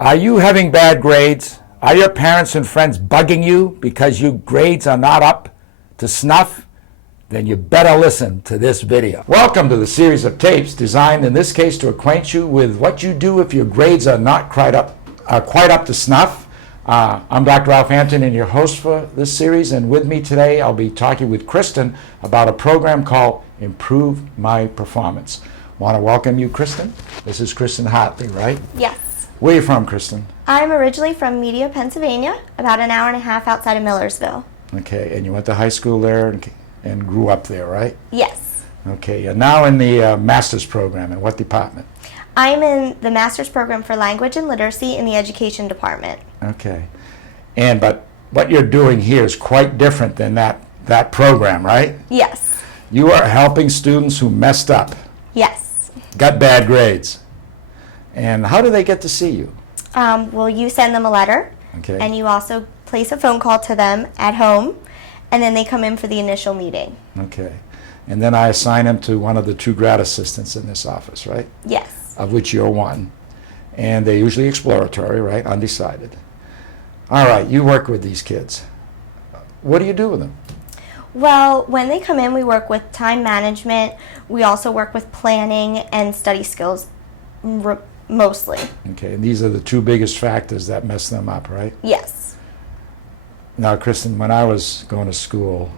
Are you having bad grades? Are your parents and friends bugging you because your grades are not up to snuff? Then you better listen to this video. Welcome to the series of tapes designed in this case to acquaint you with what you do if your grades are not quite up to snuff. I'm Dr. Ralph Hampton and your host for this series, and with me today I'll be talking with Kristin about a program called Improve My Performance. Want to welcome you, Kristin. This is Kristin Hartley, right? Yes. Where are you from, Kristin? I'm originally from Media, Pennsylvania, about an hour and a half outside of Millersville. Okay, and you went to high school there and grew up there, right? Yes. Okay, you're now in the master's program. In what department? I'm in the master's program for language and literacy in the education department. Okay, but what you're doing here is quite different than that program, right? Yes. You are helping students who messed up. Yes. Got bad grades. And how do they get to see you? Well, you send them a letter, Okay. and you also place a phone call to them at home, and then they come in for the initial meeting. Okay. And then I assign them to one of the two grad assistants in this office, right? Yes. Of which you're one. And they're usually exploratory, right? Undecided. All right, you work with these kids. What do you do with them? Well, when they come in, we work with time management. We also work with planning and study skills mostly. Okay, and these are the two biggest factors that mess them up, right? Yes. Now, Kristin, when I was going to school,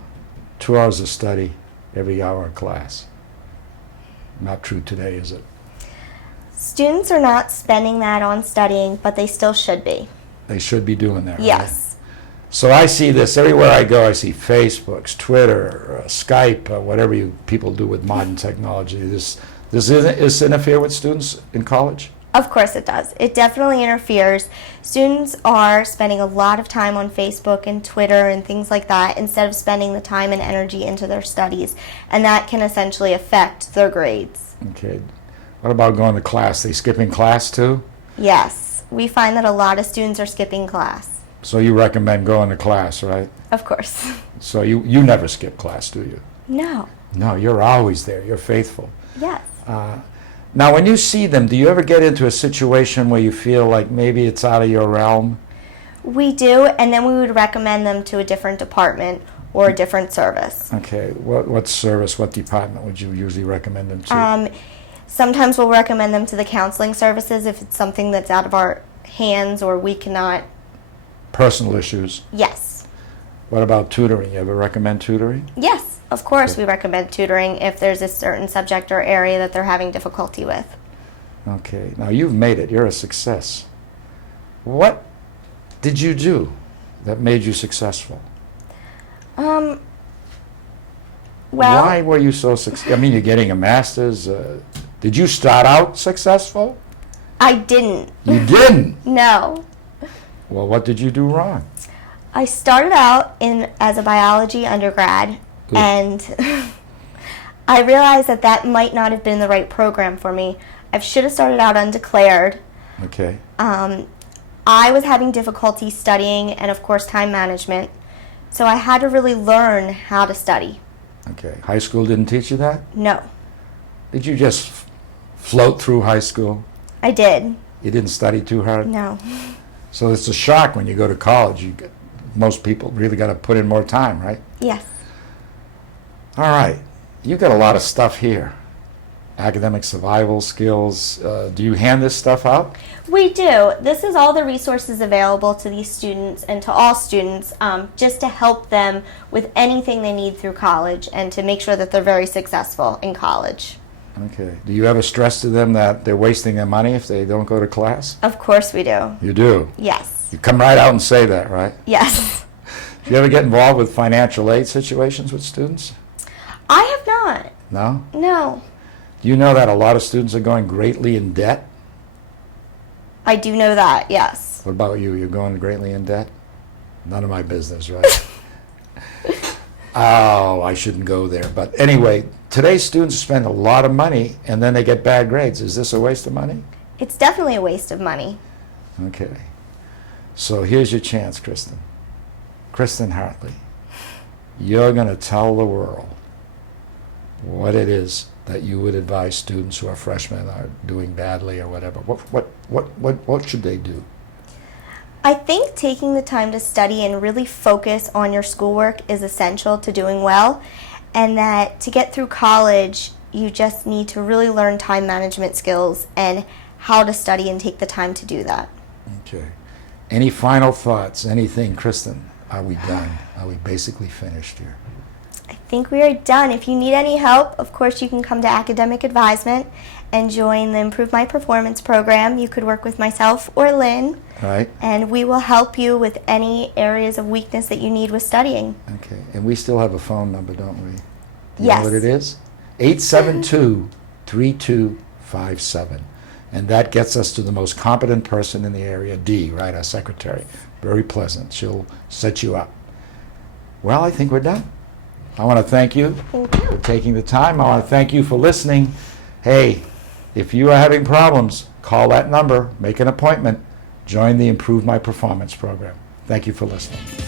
2 hours of study every hour in class. Not true today, is it? Students are not spending that on studying, but they still should be. They should be doing that, right? Yes. So I see this everywhere I go. I see Facebooks, Twitter, Skype, whatever you people do with modern technology. This interfere with students in college? Of course it does. It definitely interferes. Students are spending a lot of time on Facebook and Twitter and things like that instead of spending the time and energy into their studies, and that can essentially affect their grades. Okay. What about going to class? They skipping class too? Yes. We find that a lot of students are skipping class. So you recommend going to class, right? Of course. So you never skip class, do you? No. No, you're always there. You're faithful. Yes. Now, when you see them, do you ever get into a situation where you feel like maybe it's out of your realm? We do, and then we would recommend them to a different department or a different service. Okay. What service, what department would you usually recommend them to? Sometimes we'll recommend them to the counseling services if it's something that's out of our hands or we cannot. Personal issues? Yes. What about tutoring? You ever recommend tutoring? Yes, of course we recommend tutoring if there's a certain subject or area that they're having difficulty with. Okay. Now, you've made it. You're a success. What did you do that made you successful? Well, Why were you so successful? I mean, you're getting a master's. Did you start out successful? I didn't. You didn't? No. Well, what did you do wrong? I started out as a biology undergrad, Ooh. and I realized that might not have been the right program for me. I should have started out undeclared. Okay. I was having difficulty studying and, of course, time management, so I had to really learn how to study. Okay. High school didn't teach you that? No. Did you just float through high school? I did. You didn't study too hard? No. So it's a shock when you go to college. Most people really got to put in more time, right? Yes. All right. You got a lot of stuff here. Academic survival skills. Do you hand this stuff out? We do. This is all the resources available to these students and to all students just to help them with anything they need through college and to make sure that they're very successful in college. Okay. Do you ever stress to them that they're wasting their money if they don't go to class? Of course we do. You do? Yes. You come right out and say that, right? Yes. Do you ever get involved with financial aid situations with students? I have not. No? No. Do you know that a lot of students are going greatly in debt? I do know that, yes. What about you? You're going greatly in debt? None of my business, right? Oh, I shouldn't go there. But anyway, today's students spend a lot of money and then they get bad grades. Is this a waste of money? It's definitely a waste of money. Okay. So here's your chance, Kristin. Kristin Hartley. You're going to tell the world what it is that you would advise students who are freshmen are doing badly or whatever? What should they do? I think taking the time to study and really focus on your schoolwork is essential to doing well, and that to get through college, you just need to really learn time management skills and how to study and take the time to do that. Okay. Any final thoughts? Anything, Kristin? Are we done? Are we basically finished here? I think we are done. If you need any help, of course, you can come to academic advisement and join the Improve My Performance program. You could work with myself or Lynn, Right. and we will help you with any areas of weakness that you need with studying. Okay. And we still have a phone number, don't we? Do you Yes. know what it is? 872-3257. And that gets us to the most competent person in the area, Dee, right, our secretary. Very pleasant. She'll set you up. Well, I think we're done. I want to thank you Thank you. for taking the time. I want to thank you for listening. Hey, if you are having problems, call that number, make an appointment, join the Improve My Performance program. Thank you for listening.